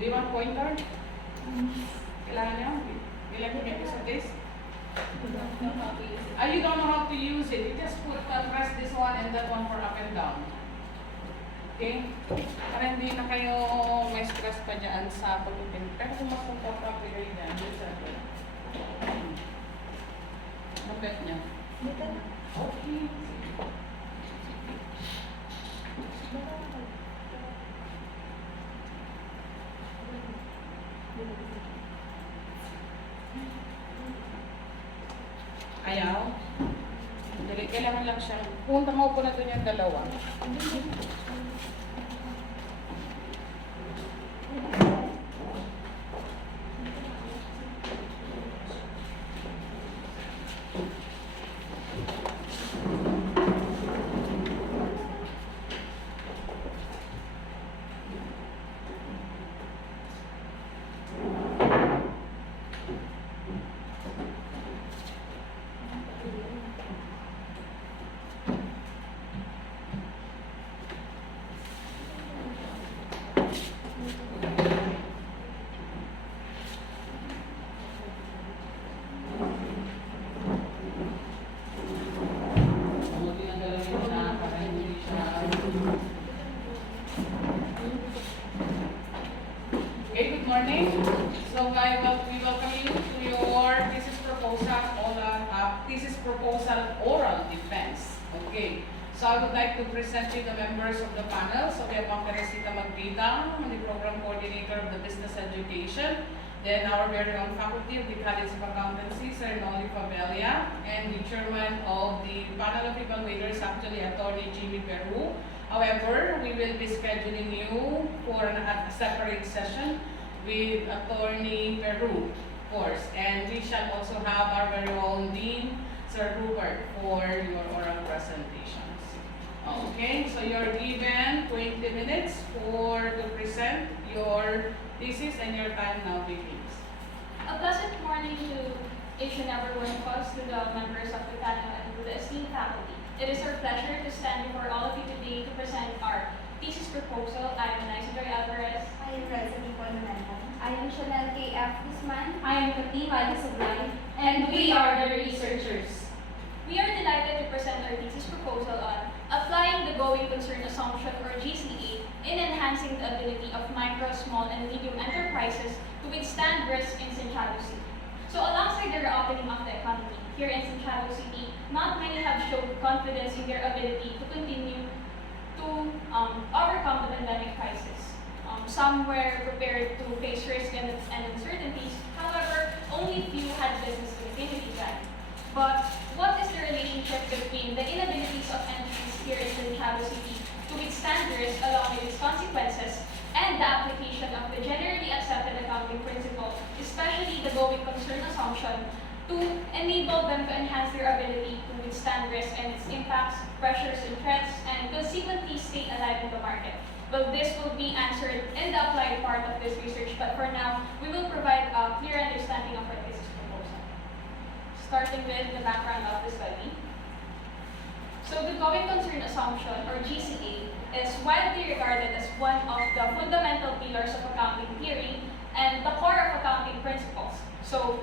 Do you want pointer? Kailangan nyo? Ilan yung episode this? You don't know how to use it. You just press this one and that one for up and down. Okay? Para hindi na kayo may stress pa dyan sa pag-pin. Pero kung mas comfortable kayo dyan, yun sa akin. Ang bet niya. Okay. Ayaw. Dali, kailangan lang siya. Punta mo po na doon yung dalawa. Morning. So we welcome you to your thesis proposal oral defense. Okay. So I would like to present you the members of the panel. So we have Ma'am Teresita Magbita, the program coordinator of the business education. Then our very own faculty of the College of Accountancy, Sir Noli Fabelia, and the chairman of the panel of evaluators, actually Attorney Jimmy Peru. However, we will be scheduling you for a separate session with Attorney Peru, of course. And we shall also have our very own Dean, Sir Hubert, for your oral presentations. Okay, so you're given 20 minutes to present your thesis, and your time now begins. A pleasant morning to each and every one of us, to the members of the panel and to the esteemed faculty. It is our pleasure to stand before all of you today to present our thesis proposal. I am Isidore Alvarez. I am Reza Nicole Menendez. I am Chanel K.F. Guzman. I am Fatima Ali Sublay. And we are the researchers. We are delighted to present our thesis proposal on applying the going concern assumption, or GCA, in enhancing the ability of micro, small, and medium enterprises to withstand risk in Santiago City. So alongside the reopening of the economy here in Santiago City, not many have shown confidence in their ability to continue to overcome the pandemic crisis. Some were prepared to face risk and uncertainties. However, only few had business continuity plan. But what is the relationship between the inabilities of entities here in Santiago City to withstand risk along with its consequences and the application of the generally accepted accounting principle, especially the going concern assumption, to enable them to enhance their ability to withstand risk and its impacts, pressures, and threats, and consequently stay alive in the market? Well, this will be answered in the applied part of this research, but for now, we will provide a clear understanding of our thesis proposal. Starting with the background of the study. So the going concern assumption, or GCA, is widely regarded as one of the fundamental pillars of accounting theory and the core of accounting principles. So,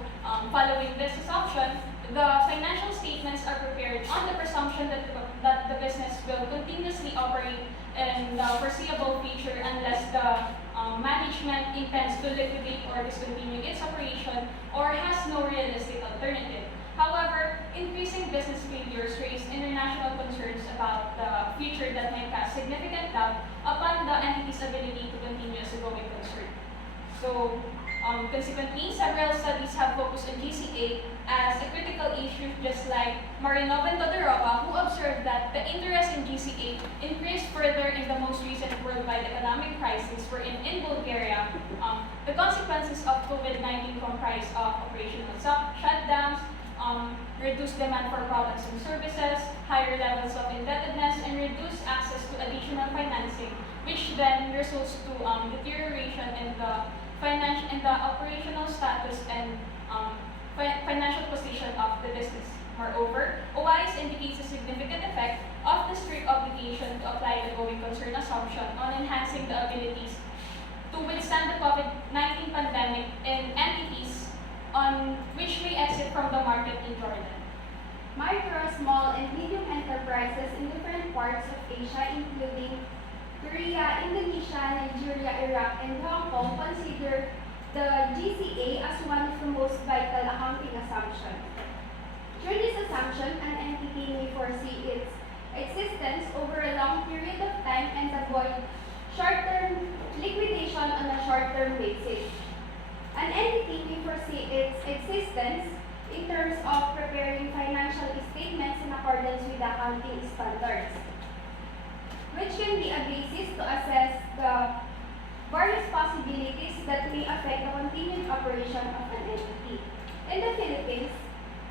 following this assumption, the financial statements are prepared on the presumption that the business will continuously operate in the foreseeable future unless the management intends to liquidate or discontinue its operation or has no realistic alternative. However, increasing business failures raise international concerns about the future that might cast significant doubt upon the entity's ability to continue as a going concern. So, consequently, several studies have focused on GCA as a critical issue, just like Marinov and Todorova, who observed that the interest in GCA increased further in the most recent worldwide economic crisis, wherein in Bulgaria, the consequences of COVID-19 comprise of operational shutdowns, reduced demand for products and services, higher levels of indebtedness, and reduced access to additional financing, which then results to deterioration in the operational status and financial position of the business. Moreover, OIS indicates a significant effect of the strict obligation to apply the going concern assumption on enhancing the abilities to to withstand the COVID-19 pandemic in entities on which may exit from the market in Jordan. Micro, small, and medium enterprises in different parts of Asia, including Korea, Indonesia, Nigeria, Iraq, and Hong Kong, consider the GCA as one of the most vital accounting assumptions. Through this assumption, an entity may foresee its existence over a long period of time and avoid short-term liquidation on a short-term basis. An entity may foresee its existence in terms of preparing financial statements in accordance with accounting standards, which can be a basis to assess the various possibilities that may affect the continued operation of an entity. In the Philippines,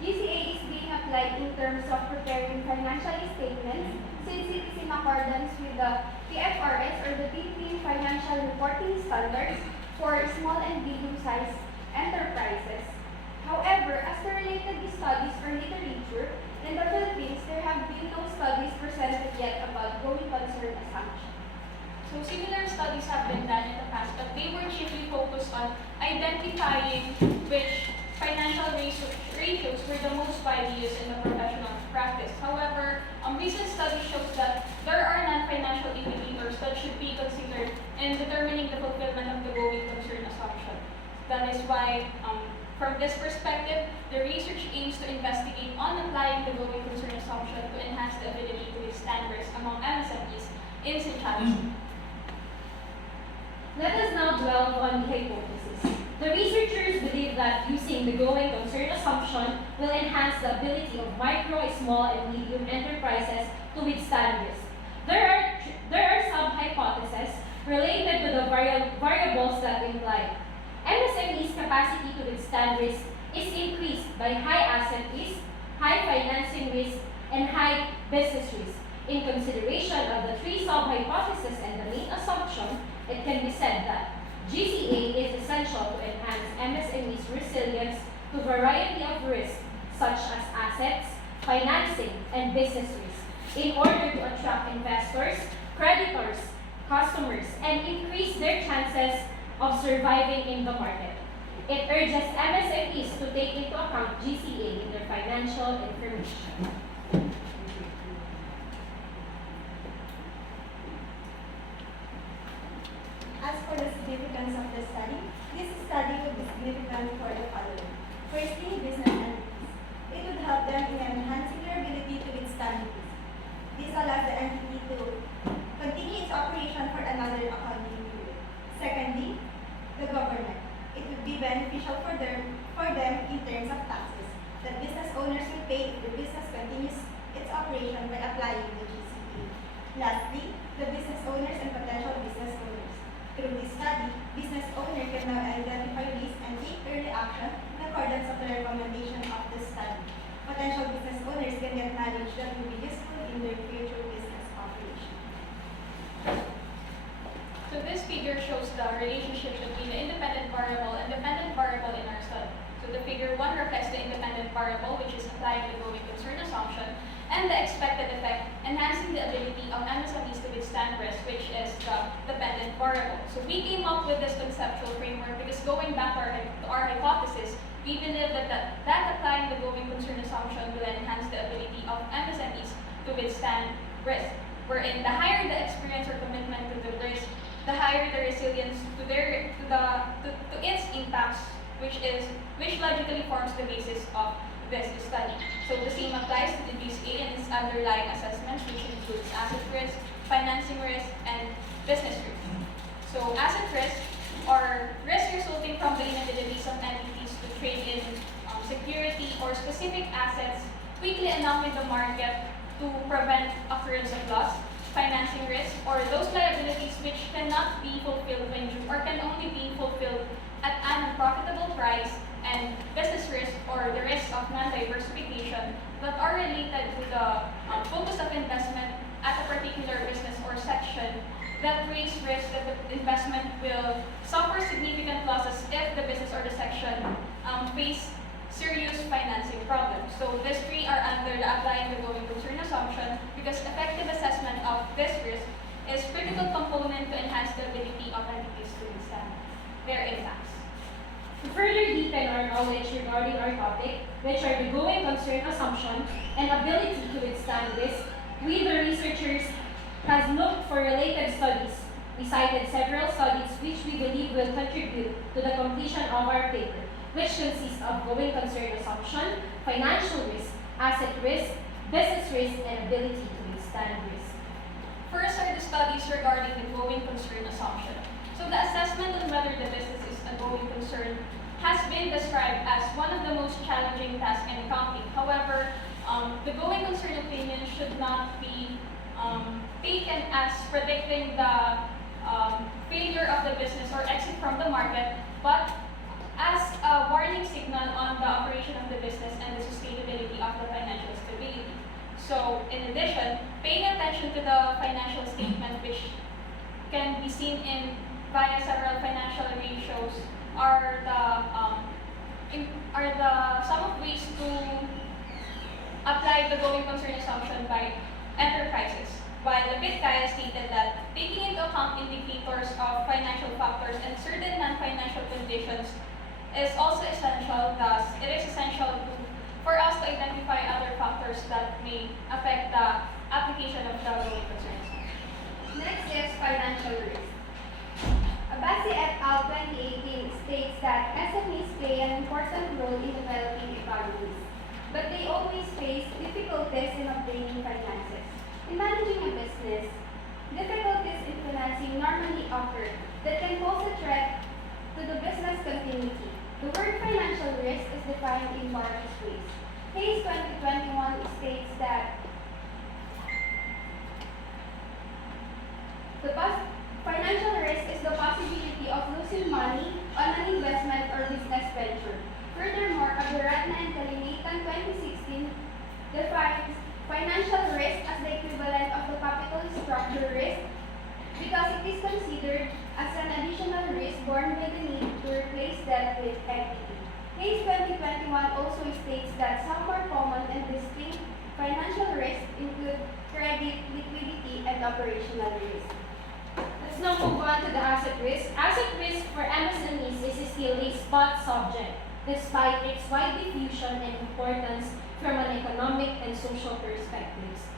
GCA is being applied in terms of preparing financial statements since it is in accordance with the PFRS or the Philippine Financial Reporting Standards for small and medium-sized enterprises. However, as to related studies or literature, in the Philippines, there have been no studies presented yet about going concern assumption. So similar studies have been done in the past, but they were chiefly focused on identifying which financial ratios were the most widely used in the professional practice. However, recent study shows that there are non-financial indicators that should be considered in determining the fulfillment of the going concern assumption. That is why, from this perspective, the research aims to investigate on applying the going concern assumption to enhance the ability to withstand risk among MSMEs in Sinchali's. Let us now delve on the hypothesis. The researchers believe that using the going concern assumption will enhance the ability of micro, small, and medium enterprises to withstand risk. There are some hypotheses related to the variables that imply MSME's capacity to withstand risk is increased by high asset risk, high financing risk, and high business risk. In consideration of the three sub-hypotheses and the main assumption, it can be said that GCA is essential to enhance MSME's resilience to a variety of risks such as assets, financing, and business risk in order to attract investors, creditors, customers, and increase their chances of surviving in the market. It urges MSMEs to take into account GCA in their financial information. As for the significance of the study, this study would be significant for the following. Firstly, business entities. It would help them in enhancing their ability to withstand risk. This allows the entity to continue its operation for another accounting period. Secondly, the government. It would be beneficial for them in terms of taxes that business owners will pay if the business continues its operation by applying the GCA. Lastly, the business owners and potential business owners. Through this study, business owner can now identify risk and take early action in accordance with the recommendation of the study. Potential business owners can get knowledge that will be useful in their future business operation. So this figure shows the relationship between the independent variable and dependent variable in our study. So the figure 1 reflects the independent variable, which is applying the going concern assumption, and the expected effect, enhancing the ability of MSMEs to withstand risk, which is the dependent variable. So we came up with this conceptual framework because going back to our hypothesis, we believe that applying the going concern assumption will enhance the ability of MSMEs to withstand risk, wherein the higher the experience or commitment to the risk, the higher the resilience to its impacts, which logically forms the basis of this study. So the same applies to the GCA and its underlying assessments, which includes asset risk, financing risk, and business risk. So asset risk, or risk resulting from the inabilities of entities to trade in security or specific assets quickly enough in the market to prevent occurrence of loss. Financing risk, or those liabilities which cannot be fulfilled when due or can only be fulfilled at an unprofitable price, and business risk, or the risk of non-diversification that are related to the focus of investment at a particular business or section that raise risk that the investment will suffer significant losses if the business or the section face serious financing problems. So these three are under the applying the going concern assumption because effective assessment of this risk is critical component to enhance the ability of entities to withstand their impacts. To further deepen our knowledge regarding our topic, which are the going concern assumption and ability to withstand risk, we the researchers has looked for related studies. We cited several studies which we believe will contribute to the completion of our paper, which consists of going concern assumption, financial risk, asset risk, business risk, and ability to withstand risk. First are the studies regarding the going concern assumption. So the assessment on whether the business is a going concern has been described as one of the most challenging tasks in accounting. However, the going concern opinion should not be taken as predicting the failure of the business or exit from the market, but as a warning signal on the operation of the business and the sustainability of the financial stability. So, in addition, paying attention to the financial statement, which can be seen in via several financial ratios, are the some of ways to apply the going concern assumption by enterprises. While the Kaya stated that taking into account indicators of financial factors and certain non-financial conditions is also essential. Thus, it is essential for us to identify other factors that may affect the application of the going concern assumption. Next is financial risk. Abasi et al. 2018 states that SMEs play an important role in developing economies, but they always face difficulties in obtaining finances. In managing a business, difficulties in financing normally occur that can pose a threat to the business continuity. The word financial risk is defined in various ways. Case 2021 states that financial risk is the possibility of losing money on an investment or business venture. Furthermore, Aburatna and Kalinatan 2016 defines financial risk as the equivalent of the capital structure risk because it is considered as an additional risk borne by the need to replace debt with equity. Case 2021 also states that some more common and distinct financial risks include credit, liquidity, and operational risk. Let's now move on to the asset risk. Asset risk for MSMEs is still a spot subject, despite its wide diffusion and importance from an economic and social perspectives.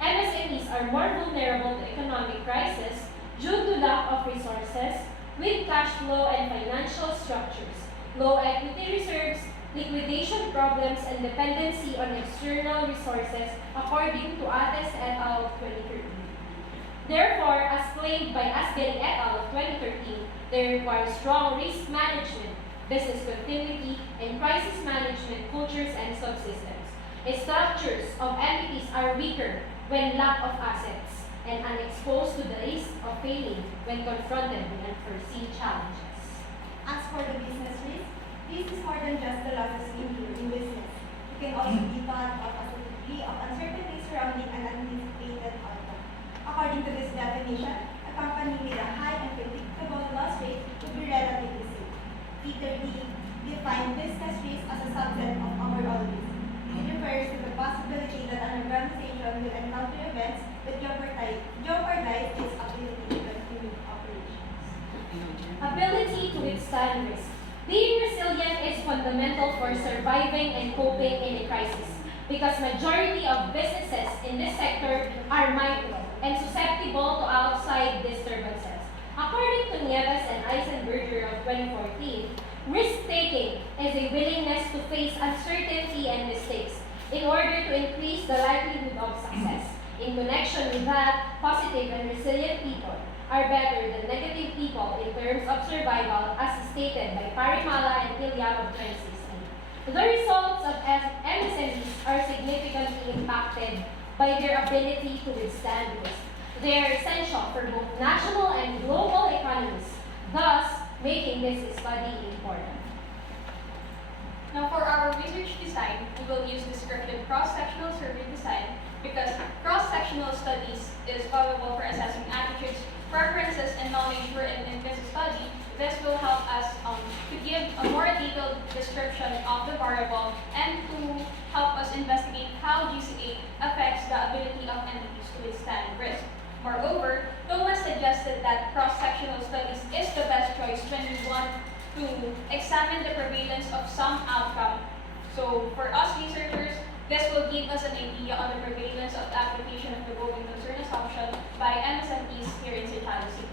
MSMEs are more vulnerable to economic crisis due to lack of resources, weak cash flow and financial structures, low equity reserves, liquidation problems, and dependency on external resources, according to Ates et al. 2013. Therefore, as claimed by Asgari et al. of 2013, they require strong risk management, business continuity, and crisis management cultures and subsystems. Structures of entities are weaker when lack of assets and unexposed to the risk of failing when confronted with unforeseen challenges. As for the business risk, this is more than just the losses we incur in business. It can also be thought of as a degree of uncertainty surrounding an anticipated outcome. According to this definition, a company with a high and predictable loss rate would be relatively safe. Peter D. defined business risk as a subset of overall risk. It refers to the possibility that an organization will encounter events that jeopardize its ability to continue operations. Ability to withstand risk. Being resilient is fundamental for surviving and coping in a crisis because majority of businesses in this sector are micro and susceptible to outside disturbances. According to Nieves and Eisenberger of 2014, risk-taking is a willingness to face uncertainty and mistakes in order to increase the likelihood of success. In connection with that, positive and resilient people are better than negative people in terms of survival, as stated by Parimala and Ilyam of 2016. The results of MSMEs are significantly impacted by their ability to withstand risk. They are essential for both national and global economies, thus making this study important. Now for our research design, we will use descriptive cross-sectional survey design because cross-sectional studies is valuable for assessing attitudes, preferences, and knowledge wherein in this study. This will help us to give a more detailed description of the variable and to help us investigate how GCA affects the ability of entities to withstand risk. Moreover, Thomas suggested that cross-sectional studies is the best choice when we want to examine the prevalence of some outcome. So for us researchers, this will give us an idea on the prevalence of the application of the going concern assumption by MSMEs here in St. Carlos City.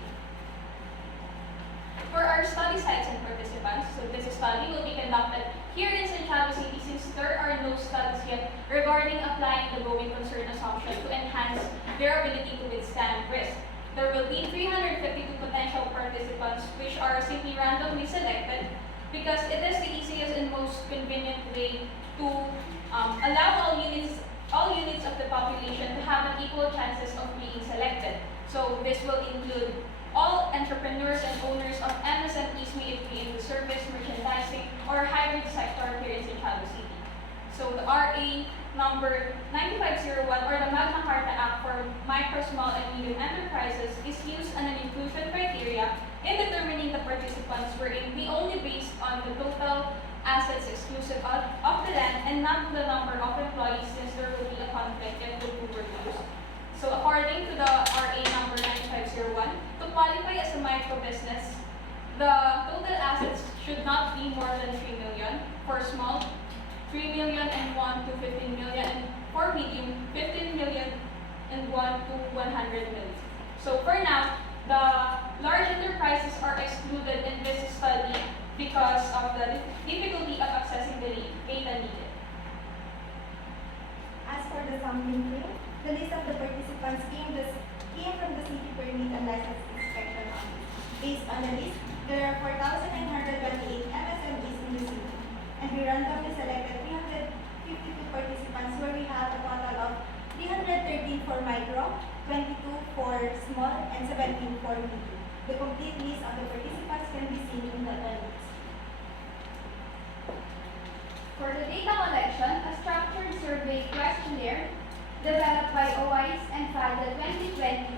For our study sites and participants, so this study will be conducted here in St. Carlos City since there are no studies yet regarding applying the going concern assumption to enhance their ability to withstand risk. There will be 352 potential participants which are simply randomly selected because it is the easiest and most convenient way to allow all units of the population to have an equal chances of being selected. So this will include all entrepreneurs and owners of MSMEs, may it be in the service, merchandising, or hybrid sector here in St. Carlos City. So the RA number 9501 or the Magna Carta Act for micro, small, and medium enterprises is used as an inclusion criteria in determining the participants wherein we only based on the total assets exclusive of the land and not the number of employees since there will be a conflict if the two were used. So according to the RA number 9501, to qualify as a micro business, the total assets should not be more than 3 million. For small, 3 million and 1 to 15 million, and for medium, 15 million and 1 to 100 million. So for now, the large enterprises are excluded in this study because of the difficulty of accessing the data needed. As for the sampling claim, the list of the participants came from the City Permit and License Inspection Office. Based on the list, there are 4,928 MSMEs in the city, and we randomly selected 352 participants where we have a total of 313 for micro, 22 for small, and 17 for medium. The complete list of the participants can be seen in the appendix. For the data collection, a structured survey questionnaire developed by OIS and FADA 2022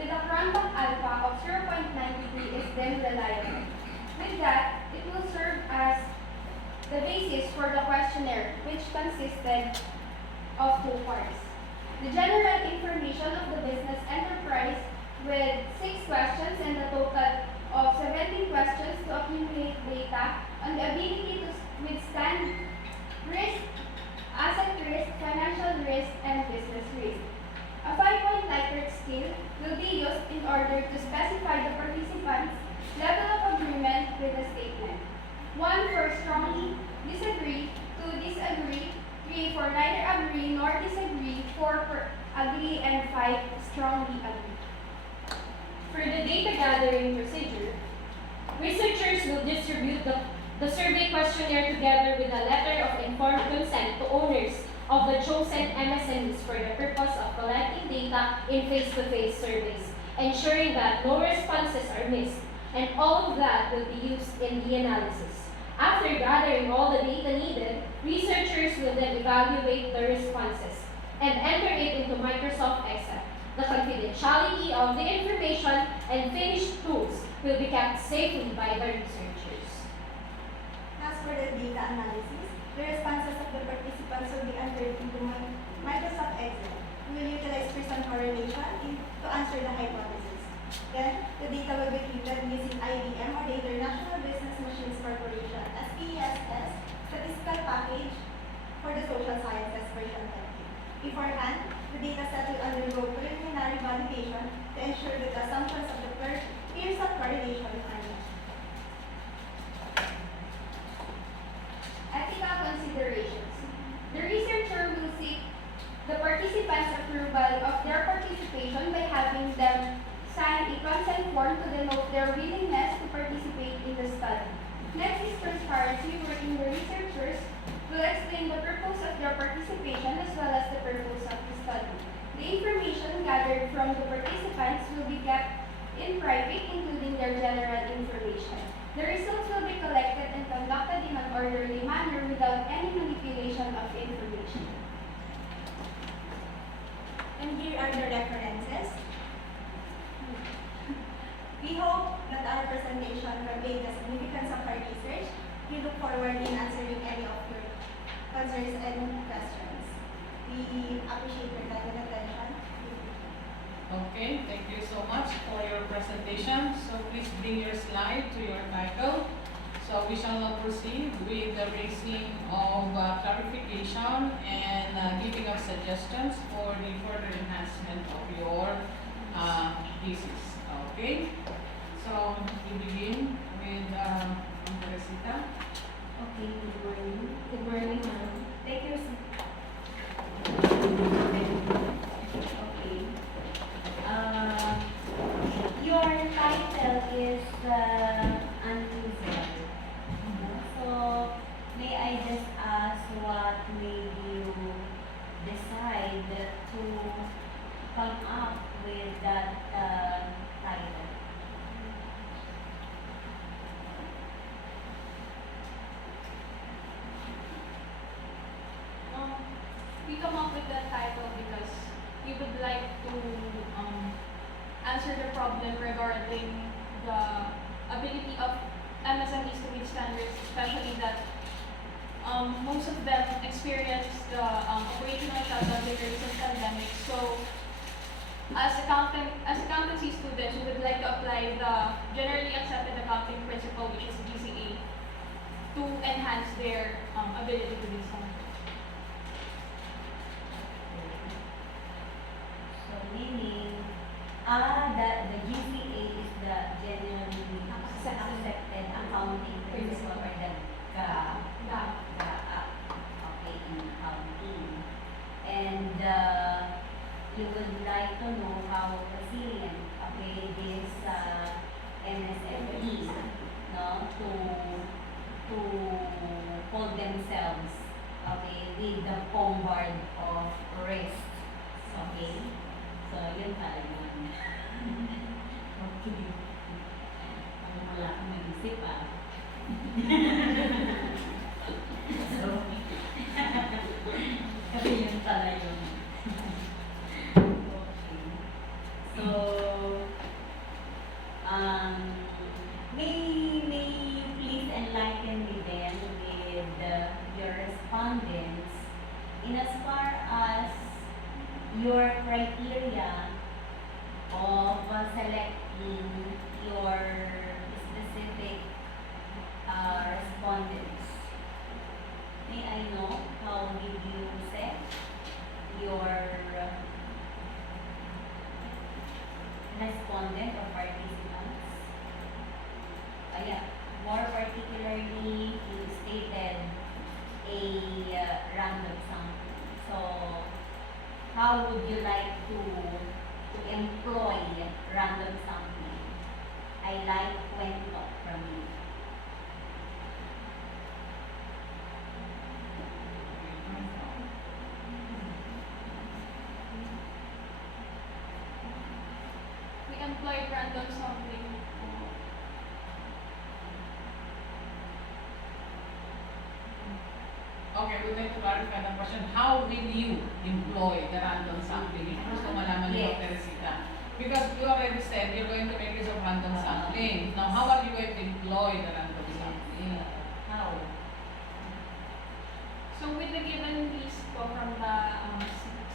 with a Cronbach alpha of 0.93 is then reliable. With that, it will serve as the basis for the questionnaire, which consisted of 2 parts. The general information of the business enterprise with 6 questions and a total of 17 questions to accumulate data on the ability to withstand risk, asset risk, financial risk, and business risk. A 5-point Likert scale will be used in order to specify the participants' level of agreement with the statement. 1 for strongly disagree, 2 disagree, 3 for neither agree nor disagree, 4 for agree, and 5 strongly agree. For the data gathering procedure, researchers will distribute the survey questionnaire together with a letter of informed consent to owners of the chosen MSMEs for the purpose of collecting data in face-to-face surveys, ensuring that no responses are missed, and all of that will be used in the analysis. After gathering all the data needed, researchers will then evaluate the responses and enter it into Microsoft Excel. The confidentiality of the information and finished tools will be kept safely by the researchers. As for the data analysis, the responses of the participants will be entered into Microsoft Excel. We will utilize Pearson correlation to answer the hypothesis. Then, the data will be treated using IBM or the International Business Machines Corporation SPSS statistical package for the social sciences version 20. Beforehand, the data set will undergo preliminary validation to ensure that the assumptions of the Pearson correlation are met. Ethical considerations. The researcher will seek the participants' approval of their participation by having them sign a consent form to denote their willingness to participate in the study. Next is transparency, wherein the researchers will explain the purpose of their participation as well as the purpose of the study. The information gathered from the participants will be kept in private, including their general information. The results will be collected and conducted in an orderly manner without any manipulation of information. And here are the references. We hope that our presentation conveyed the significance of our research. We look forward in answering any of your concerns and questions. We appreciate your time and attention. Okay, thank you so much for your presentation. So please bring your slide to your title. So we shall now proceed with the raising of clarification and giving of suggestions for the further enhancement of your thesis. Okay? So we begin with Ma'am Teresita. Okay, good morning. Good morning, ma'am. Take your seat. Okay. Your title is unreasonable. So, may I just ask what made you decide to come up with that title? We come up with that title because we would like to answer the problem regarding the ability of MSMEs to meet standards, especially that most of them experience the operational shutdown during the recent pandemic. So, as accountancy students, we would like to apply the generally accepted accounting principle, which is GCA, to enhance their ability to meet standards. So meaning, that the GPA is the generally accepted accounting principle or the okay, in accounting. And you would like to know how resilient, okay, this MSME, no, to hold themselves, okay, with the bombard of risks, okay. So, yun pala yun. Okay. Ano wala akong mag-isip So, kasi yun pala yun. Okay. So, may you please enlighten me then with your respondents in as far as your criteria of selecting your specific respondents. May I know how did you set your respondent or participants? More particularly, you stated a random sample. So, how would you like to employ random sampling? I like kwento from you. We employed random sampling. Okay, we'd like to clarify the question. How will you employ the random sampling? Ito gusto malaman ni Yes. Teresita. Because you already said you're going to make use of random sampling. Now, how are you going to employ the random sampling? How? So with the given list po from the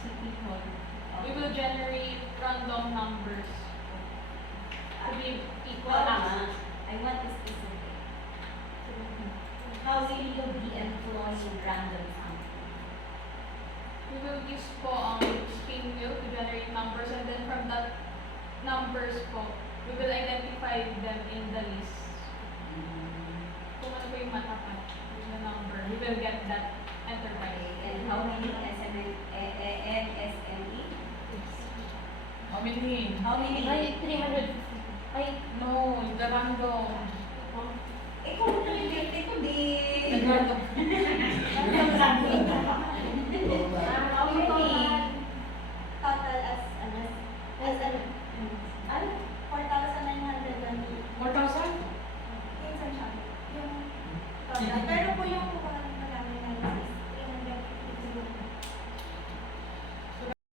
city hall, we will generate random numbers to be equal How I want a specific. How will you be employing random sampling? We will use po spin wheel to generate numbers, and then from that numbers po, we will identify them in the list. Kung ano po yung matapat, yung the number, we will get that enterprise. And how many MSME? How many? How many? Ay, 300. Ay, No, the random. Ikaw din. The random. How many? Total as ano? 4,900 lang. 4,000? Minsan siya. Yung total.